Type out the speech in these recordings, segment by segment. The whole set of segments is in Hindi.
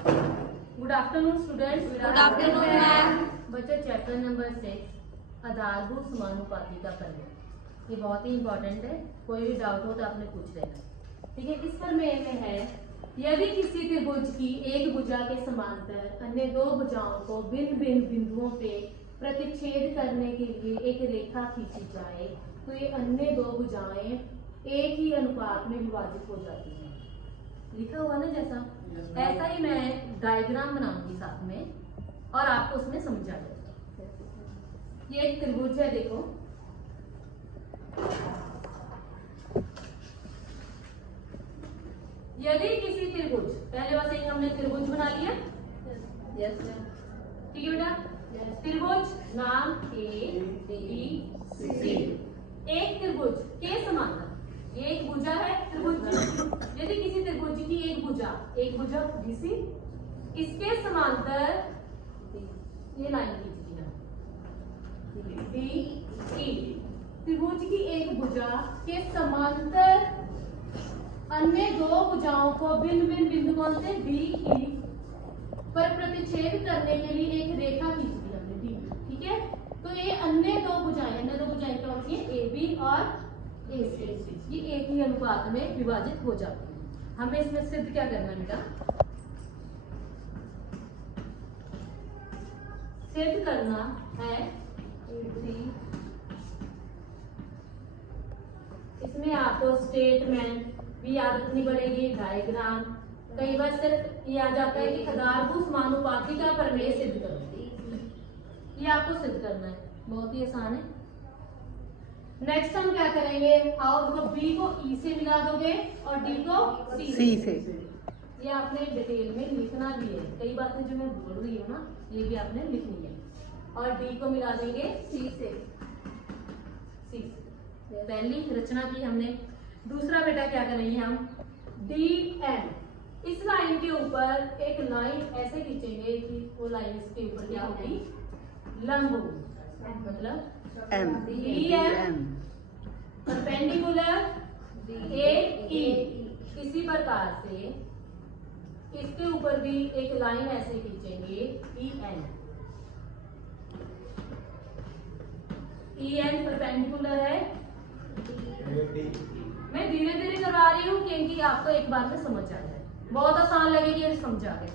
Good afternoon students. Good afternoon ma'am. बच्चों चैप्टर नंबर 6 आधारभूत समानुपाती का प्रमेय, ये बहुत ही इंपॉर्टेंट है। कोई भी डाउट हो तो आपने पूछ लेना। ठीक है, इस प्रमेय में है यदि किसी त्रिभुज की एक भुजा के समांतर अन्य दो भुजाओं को भिन्न भिन्न बिंदुओं पे प्रतिच्छेद करने के लिए एक रेखा खींची जाए तो ये अन्य दो भुजाएं एक ही अनुपात में विभाजित हो जाती हैं। लिखा हुआ ना जैसा, ऐसा ही मैं डायग्राम बनाऊंगी साथ में और आपको उसमें समझा दूंगा। ये एक त्रिभुज है, देखो यदि किसी त्रिभुज, पहले बस एक हमने त्रिभुज बना लिया। यस ठीक है बेटा। त्रिभुज नाम ए बी सी, एक त्रिभुज के समांतर, ये एक भुजा है त्रिभुज। यदि किसी त्रिभुज की एक भुजा BC, इसके समांतर ये लाइन खींचनी है DE, त्रिभुज की एक भुजा के समांतर अन्य दो भुजाओं को भिन्न भिन्न बिंदुओं से BE पर प्रतिच्छेद करने के लिए एक रेखा खींचनी हमने D। ठीक है, तो ये अन्य दो भुजाएं क्या होती है, AB और AC, ये एक ही अनुपात में विभाजित हो जाती है। हमें इसमें सिद्ध क्या करना बेटा, सिद्ध करना है इसमें आपको स्टेटमेंट भी याद रखनी पड़ेगी, डायग्राम। कई बार सिर्फ ये आ जाता है कि आधारभूत समानुपाती का प्रमेय सिद्ध करो, ये आपको सिद्ध करना है, बहुत ही आसान है। नेक्स्ट हम क्या करेंगे, आओ देखो B को E से मिला दोगे और D को C से। ये आपने डिटेल में लिखना भी है, कई बातें जो मैं बोल रही हूँ ना ये भी आपने लिखनी है। और D को मिला देंगे C से। पहली रचना की हमने। दूसरा बेटा क्या करेंगे हम, DM, इस लाइन के ऊपर एक लाइन ऐसे खींचेंगे कि वो लाइन इसके ऊपर क्या होगी, लंब होगी, मतलब DM परपेंडिकुलर AE। इसी प्रकार से इसके ऊपर भी एक लाइन ऐसे खींचेंगे EN परपेंडिकुलर है। मैं धीरे धीरे करवा रही हूँ क्योंकि आपको एक बार में समझ आ जाए, बहुत आसान लगेगी ये समझा के।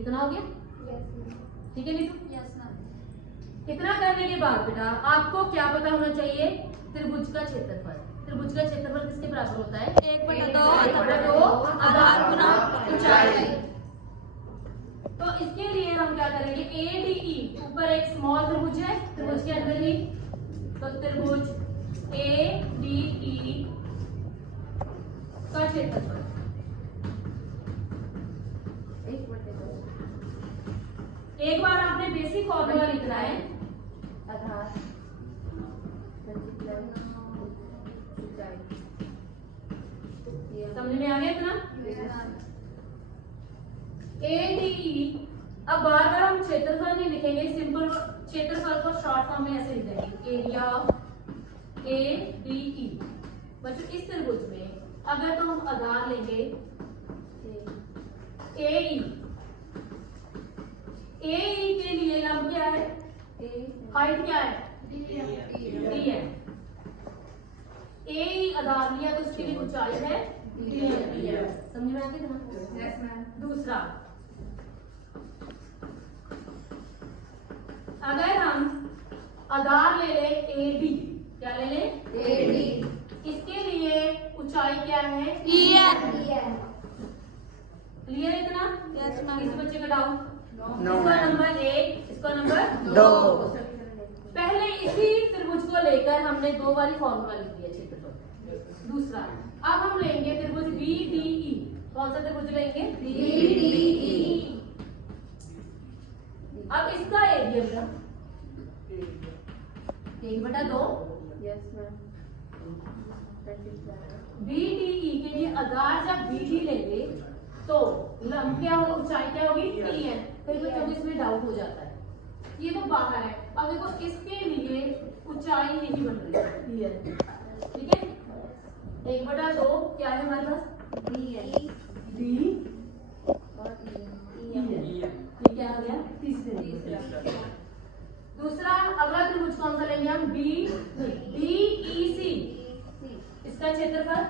इतना हो गया? ठीक है नीतू? इतना करने के बाद बेटा आपको क्या पता होना चाहिए, त्रिभुज का क्षेत्रफल। त्रिभुज का क्षेत्रफल किसके बराबर होता है, 1/2 आधार गुना ऊंचाई। तो इसके लिए हम क्या करेंगे, ADE ऊपर एक स्मॉल त्रिभुज है, त्रिभुज के अंदर ही, तो त्रिभुज ADE का क्षेत्रफल एक बार आपने बेसिक फॉर्मूला लिखना है, आधार समझ में आ गया इतना? ADE। अब बार बार हम क्षेत्रफल नहीं लिखेंगे, सिंपल क्षेत्रफल को शॉर्ट फॉर्म में ऐसे लिख देंगे, एरिया ऑफ ADE। बच्चों इस त्रिभुज में अगर तो हम आधार लेंगे AE के लिए लंब क्या है, हाइट क्या है, DM। AE आधार लिया तो उसके लिए ऊंचाई है DM। समझ में आ गया? दूसरा, अगर हम आधार ले ले AD, क्या ले ले AD, इसके लिए ऊंचाई क्या है EN। क्लियर इतना? किसी बच्चे का डाउट? इसका नंबर 1, इसका नंबर 2। पहले इसी त्रिभुज को लेकर हमने दो बारी फॉर्मूला लिख दिया क्षेत्रफल। दूसरा, अब हम लेंगे त्रिभुज BDE। कौन सा त्रिभुज लेंगे, BDE। अब इसका एरिया 1/2। BDE के लिए आधार जब BD लेंगे तो लंब क्या होगा, ऊंचाई क्या होगी TN। फिर बच्चों को इसमें डाउट हो जाता है, ये तो बाहर है, अब देखो इसके लिए ऊंचाई नहीं बन रही TN। ठीक है, 1/2 क्या है हमारे पास, D क्षेत्रफल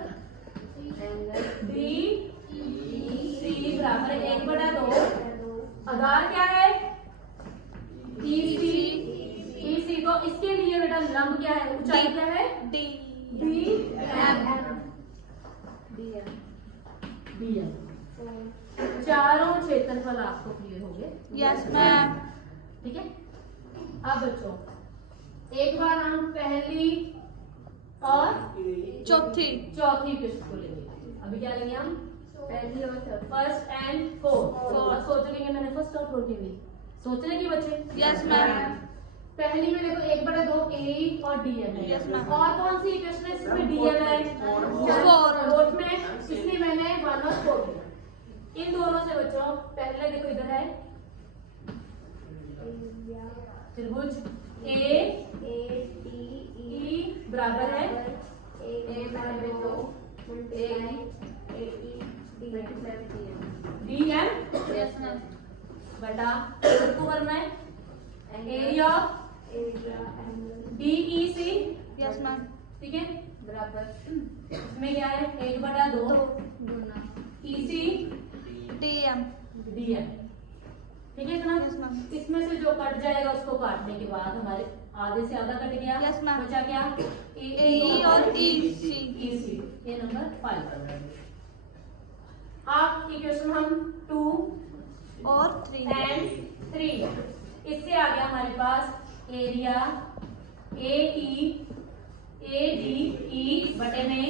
BC बराबर 1/2। आधार क्या है? EC। तो इसके लिए बेटा लंब क्या है, ऊंचाई क्या है? DM। चारों क्षेत्रफल आपको क्लियर हो गए? Yes ma'am. ठीक है। अब बच्चों एक बार हम पहली और चौथी क्वेश्चन को लेंगे। अभी क्या लेंगे हम? पहली और चौथी, फर्स्ट एंड फोर्थ। सोचेंगे मैंने फर्स्ट और फोर्थ की सोचने की बच्चे? Yes ma'am. पहली में देखो 1/2 A और DM है। Yes ma'am. और कौन सी इक्वेशन है जिसमें DM है? 4। फोर्थ में इसलिए मैंने 1 और 4 लिया। इन दोनों से बच्चों पहले देखो इधर है त्रिभुज ADE बराबर है DM यस मैम। बटा इसको करना है एरिया DEC। Yes ma'am. ठीक है, बराबर इसमें क्या है? 1/2 EC DM। ठीक है इतना? Yes, ma'am. इसमें से जो कट जाएगा उसको काटने के बाद हमारे आधे से आधा कट गया। Yes, ma'am. बचा क्या? AE और EC। ये नंबर 5। आप इक्वेशन हम 2 और 3 एंड 3 इससे आ गया हमारे पास एरिया ADE बटे में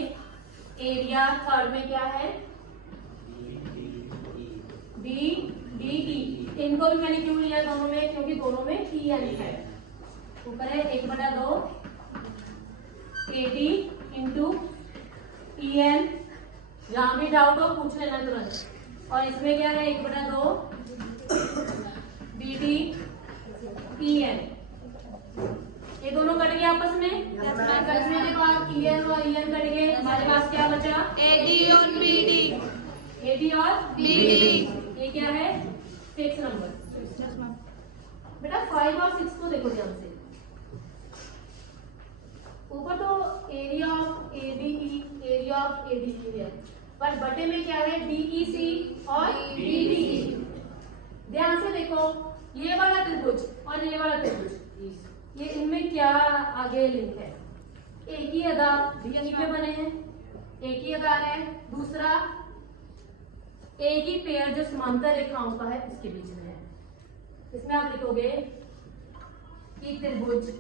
एरिया थर्ड में क्या है? DE। इनको भी मैंने क्यों लिया दोनों में? क्योंकि दोनों में EN है। ऊपर है 1/2 AD इंटू EN। जहां भी डाउट हो पूछ लेना तुरंत। और इसमें क्या है? 1/2 BD EN। ये दोनों कट गए आपस में। कटने के बाद EN और EN कट गए। हमारे पास क्या बचा? AD और BD। AD और BD। ये क्या है? 6 नंबर। Yes ma'am. बेटा 5 और 6 को देखो ध्यान से। ऊपर तो area of ADE area of ADE है, पर बटे में क्या है? DEC और BDE। ध्यान से देखो ये वाला त्रिभुज और ये वाला त्रिभुज, ये इनमें क्या आगे लिंक है? एक ही आधार यहीं पे बने हैं, एक ही आधार है। दूसरा एक ही पेड़ जो समांतर रेखाओं का है उसके बीच में है। इसमें आप लिखोगे कि त्रिभुज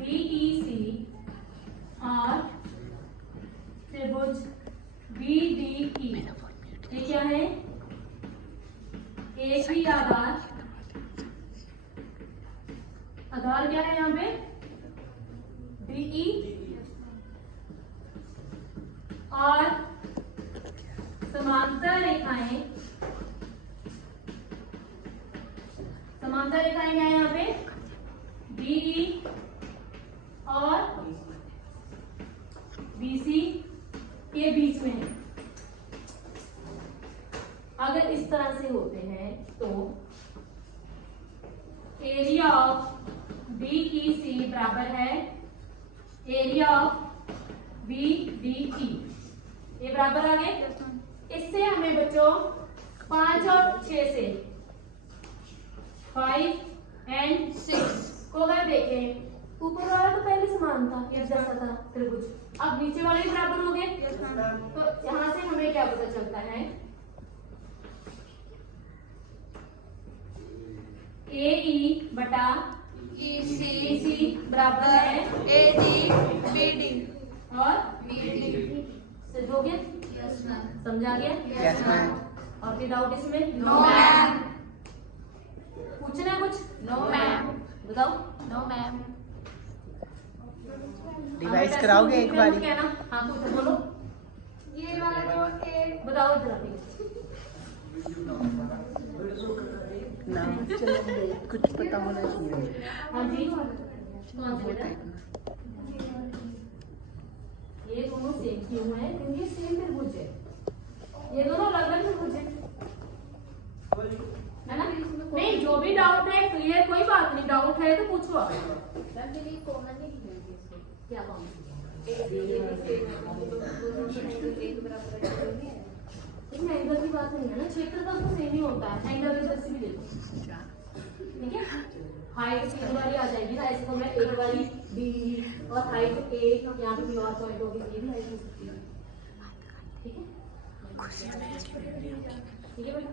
DEC और त्रिभुज BDE ये क्या है? एक ही आधार क्या है यहाँ पे? DE और समांतर रेखाएं क्या है यहाँ पे? DE और BC के बीच में है। अगर इस तरह से होते हैं तो एरिया ऑफ DEC बराबर है एरिया ऑफ BDE। ये बराबर आ गए। इससे हमें बच्चों 5 और 6 से 5 एंड 6 को अगर देखें, ऊपर वाला तो पहले समान था, एक जैसा था त्रिभुज, अब नीचे वाले भी बराबर हो गए। तो यहाँ से हमें क्या पता चलता है? AE बटा EC बराबर है AD BD और सिद्ध हो गया? समझा गया? Yes ma'am. और कोई डाउट इसमें? No ma'am. पूछना है कुछ? No ma'am. बताओ। No ma'am. रिवाइज कराओगे एक बार? कहना हाँ कुछ बोलो। ये वाला जो बताओ जरा। नाम कुछ पता होना चाहिए। हाँ जी कौन से बेटा? ये दोनों सेम क्यों है? क्योंकि सेम त्रिभुज है। ये दोनों अलग अलग त्रिभुज है ना? नहीं जो भी डाउट है क्लियर, कोई बात नहीं, डाउट है तो पूछो आप। क्या एंगल की बात नहीं है ना, क्षेत्र तो सेम ही होता है, एंगल इधर से भी देखो, ठीक है। हाइट एक वाली आ जाएगी ना, ऐसे तो मैं एक वाली डी और हाइट एक, यहाँ पे भी और पॉइंट होगी, ये भी हाइट हो सकती है, ठीक है। ठीक है बेटा।